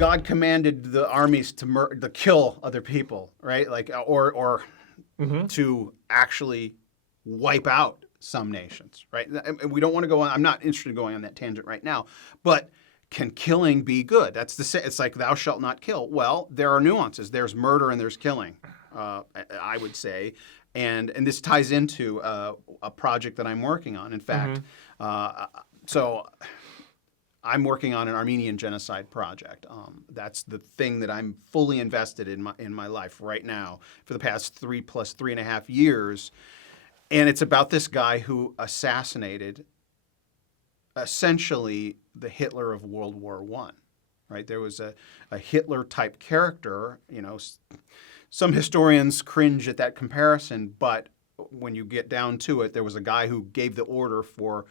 God commanded the armies to kill other people, right? Like, or to actually wipe out some nations, right? And we don't want to go on. I'm not interested in going on that tangent right now, but can killing be good? It's like thou shalt not kill. Well, there are nuances. There's murder and there's killing, I would say. And this ties into a project that I'm working on. In fact, so I'm working on an Armenian Genocide project. That's the thing that I'm fully invested in my life right now for the past 3.5 years. And it's about this guy who assassinated essentially the Hitler of World War I. Right? There was a Hitler-type character. You know, some historians cringe at that comparison, but when you get down to it, there was a guy who gave the order for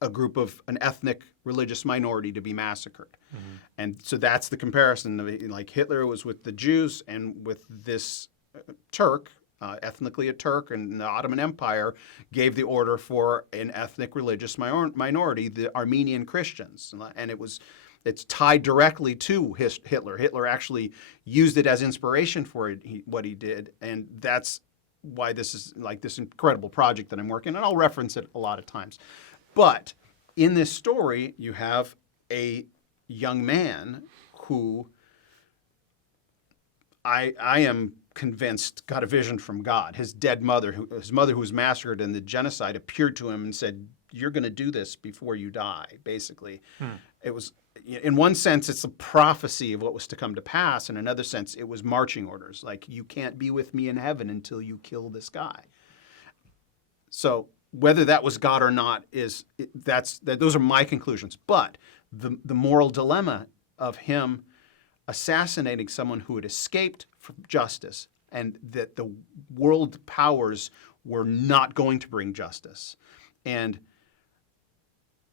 an ethnic religious minority to be massacred. And so that's the comparison. Like Hitler was with the Jews and with this Turk, ethnically a Turk, and the Ottoman Empire gave the order for an ethnic religious minority, the Armenian Christians. And it's tied directly to Hitler. Hitler actually used it as inspiration for what he did, and that's why this is like this incredible project that I'm working on. And I'll reference it a lot of times. But in this story, you have a young man who I am convinced got a vision from God. His mother who was massacred in the genocide, appeared to him and said, "You're going to do this before you die." Basically, it was, in one sense, it's a prophecy of what was to come to pass. In another sense, it was marching orders, like, you can't be with me in heaven until you kill this guy. So whether that was God or not those are my conclusions. But the moral dilemma of him assassinating someone who had escaped from justice, and that the world powers were not going to bring justice. And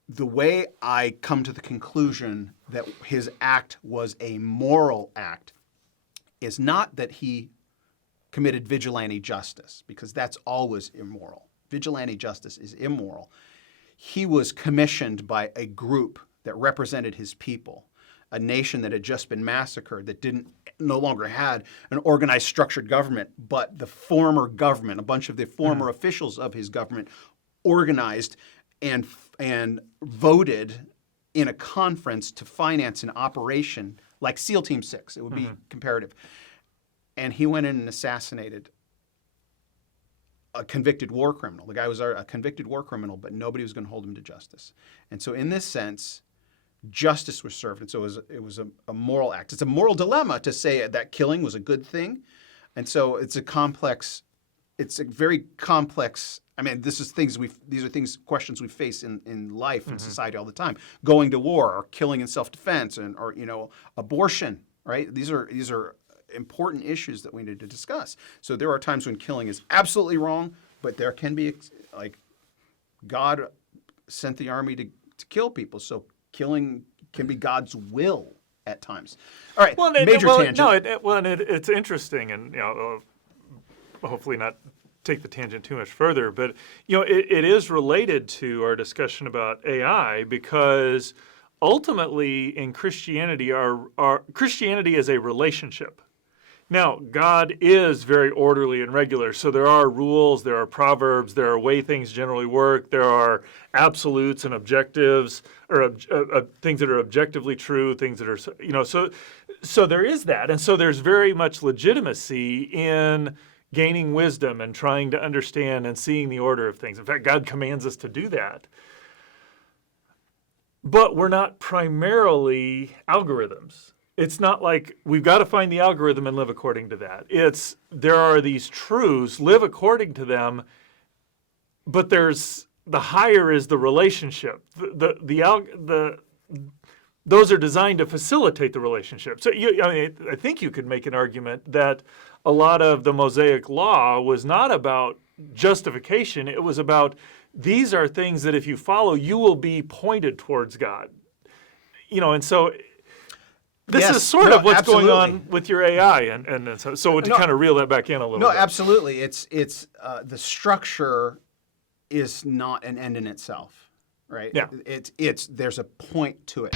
the way I come to the conclusion that his act was a moral act is not that he committed vigilante justice, because that's always immoral. Vigilante justice is immoral. He was commissioned by a group that represented his people, a nation that had just been massacred, that no longer had an organized, structured government, but the former government, a bunch of the former officials of his government, organized and voted in a conference to finance an operation like SEAL Team 6. It would be comparative. And he went in and assassinated a convicted war criminal. The guy was a convicted war criminal, but nobody was going to hold him to justice. And so in this sense, justice was served. And so it was a moral act. It's a moral dilemma to say that killing was a good thing. And so it's a very complex, I mean, questions we face in life and society all the time. Going to war, or killing in self-defense, or abortion, right? These are important issues that we need to discuss. So there are times when killing is absolutely wrong, but there can be, like, God sent the army to kill people, so killing can be God's will at times. All right, tangent. It's interesting, and hopefully not take the tangent too much further, but it is related to our discussion about AI, because ultimately in Christianity, our Christianity is a relationship. Now, God is very orderly and regular, so there are rules, there are proverbs, there are way things generally work, there are absolutes and objectives, or things that are objectively true, things that are, so there is that. And so there's very much legitimacy in gaining wisdom and trying to understand and seeing the order of things. In fact, God commands us to do that. But we're not primarily algorithms. It's not like we've got to find the algorithm and live according to that. There are these truths, live according to them, but the higher is the relationship. Those are designed to facilitate the relationship. So I think you could make an argument that a lot of the Mosaic Law was not about justification. It was about, these are things that if you follow, you will be pointed towards God. And so this is sort of what's going on with your AI, and so to kind of reel that back in a little bit. No, absolutely. It's the structure is not an end in itself, right? Yeah. There's a point to it.